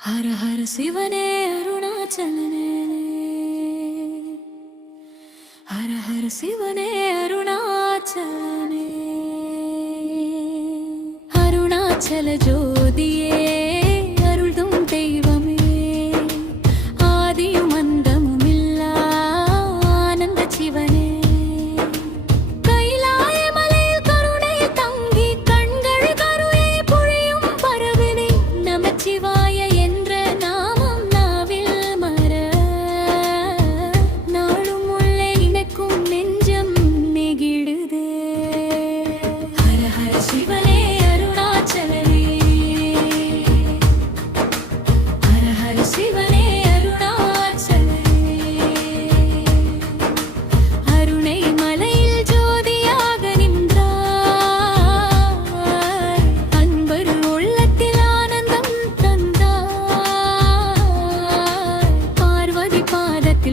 ஹர ஹர சிவனே அருணாச்சலனே, ஹர ஹர சிவனே அருணாச்சலனே, அருணாச்சல ஜோதியே அருள்தும் தெய்வமே, ஆதியும் அந்தமும் இல்லா ஆனந்த சிவனே,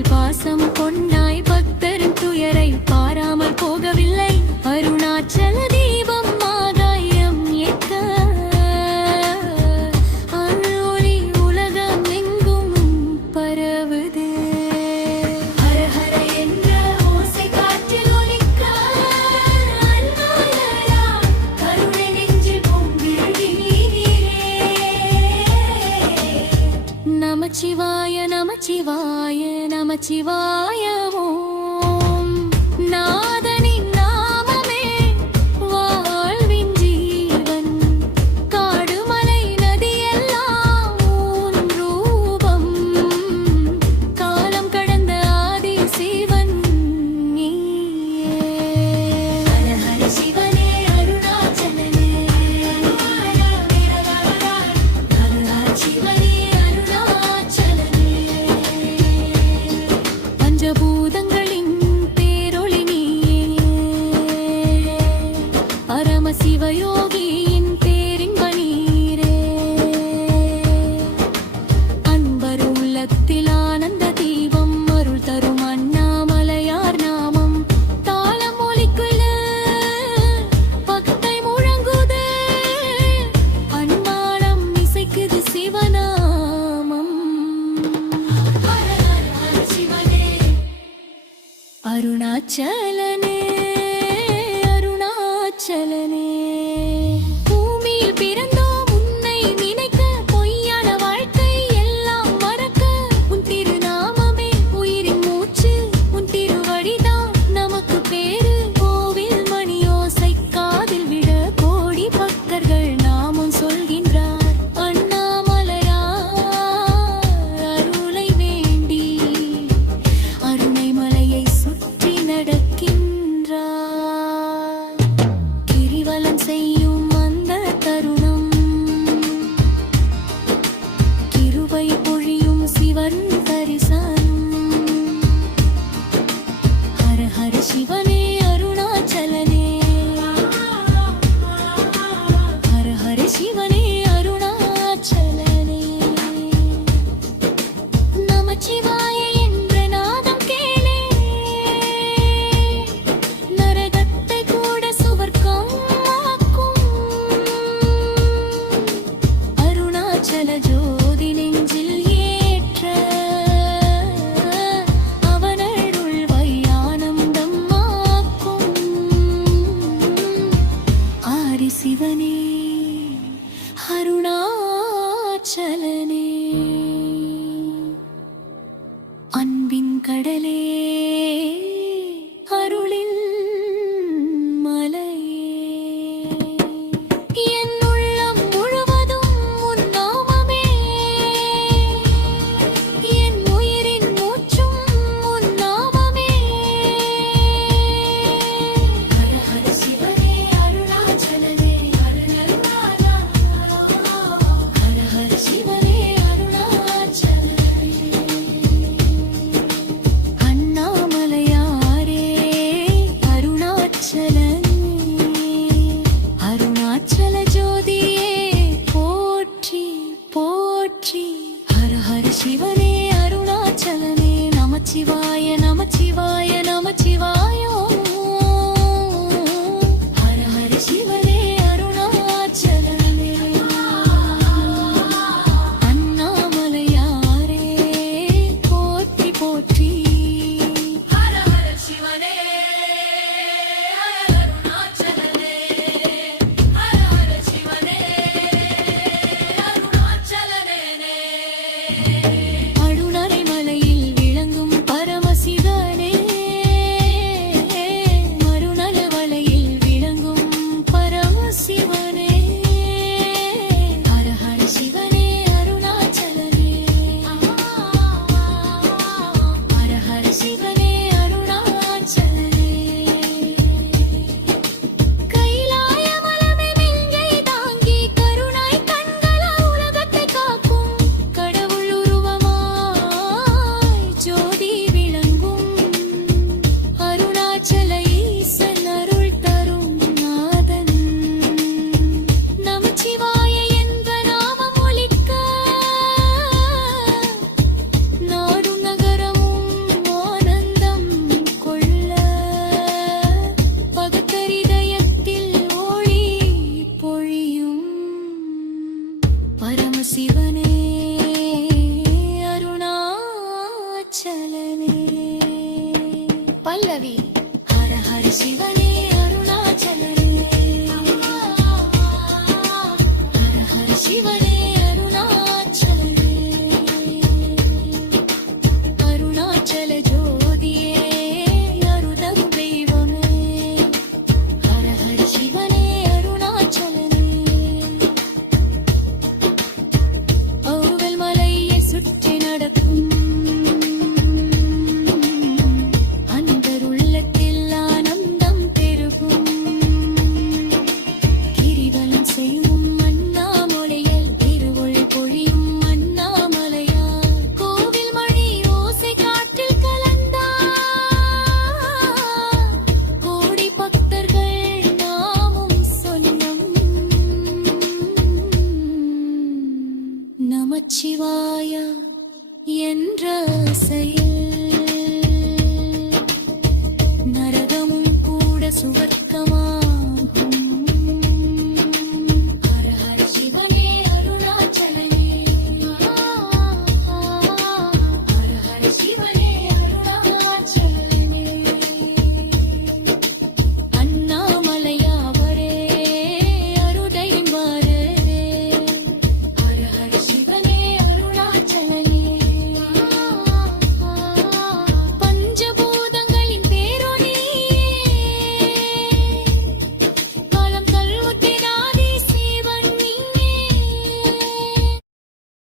பாசம் கொண்டாய் பக்தரின் துயரை பாராமல் போகவில்லை. அருணாச்சல தீபம் ஆகாயம் ஏற்க அருளொளி உலகம் எங்கும் பரவுதே. ஹர ஹர என்ற ஓசை காற்றில் ஒலிக்க அண்ணாளரா கருணை நெஞ்சில் பொங்கிடுதே. நமச்சிவாய நமச்சிவாய நமச்சிவாய ஓம். நாதனின் நாமமே வாழ்வின் ஜீவன், காடுமலை நதியெல்லாம் உன் ரூபம், காலம் கடந்த ஆதி சிவன் நீயே. ஹர ஹர சிவனே அருணாச்சலனே, ஹர ஹர சிவனே பஞ்சபூதங்களின் பேரொளி நீயே, பரம சிவயோகியின் பேரின்ப நீரே, அன்பர் உள்ளத்தில் ஆனந்த தீபம் அருள் தரும் அண்ணாமலையார் நாமம், தாளம் ஒலிக்குள்ள பக்தை முழங்குதே, அன்பாடம் இசைக்குது சிவநாமம். அருணாச்சலனே அருணாச்சலனே, பூமியில் பிறந்தோம் உன்னை நினைக்க, பொய்யான வாழ்க்கை எல்லாம் மறக்க, உன் திருநாமமே உயிரின் மூச்சு, உன் திருவடிதான் நமக்கு பேரு. கோவில் மணியோசை காதில் விட கோடி பக்தர்கள் நாமும் சொல்கின்றார், அண்ணாமலையார் அருளை வேண்டி அருணை மலையை நடக்கின்றார். கிரிவலம் செய்யும் அந்த தருணம், கிருபை பொழியும் சிவன் தரிசனம். ஹர ஹர சிவனே அருணாச்சலனே, ஹர ஹர சிவனே அருணாச்சலனே, நமச்சிவாய ஜோதி நெஞ்சில் ஏற்ற அவனருள் வையானந்தம் ஆக்கும். ஆரி சிவனே அருணாச்சலனே, அன்பின் கடலே அருளின் மலையே, என் உள்ளம் முழுவதும் உன் நாமமே, என் உயிரின் மூச்சும் உன் நாமமே. ஹர ஹர சிவனே அருணாச்சலனே, ஹர ஹர சிவனே அருணாச்சலனே, சிவனே அருணாச்சலனே. பல்லவி ஹர ஹர சிவனே அருணாச்சலனே. ஹர ஹர சிவனே அருணாச்சலனே. அருணாச்சல ஜோதியே அருதரும் தெய்வமே. ஹர ஹர சிவனே அருணாச்சலனே. ஓவல் மலையை சுற்றி நடக்கும் அன்பர் உள்ளத்தில் ஆனந்தம் பெருகும். கிரிவலம் செய்யும் அண்ணாமலையில் திருவொள் பொழியும் அண்ணாமலையா. கோவில் மணி ஓசை காற்றில் கலந்தா கோடி பக்தர்கள் நாமும் சொந்தம். நமச்சிவாய என்ற செயல் நரகமும் கூட சுவர்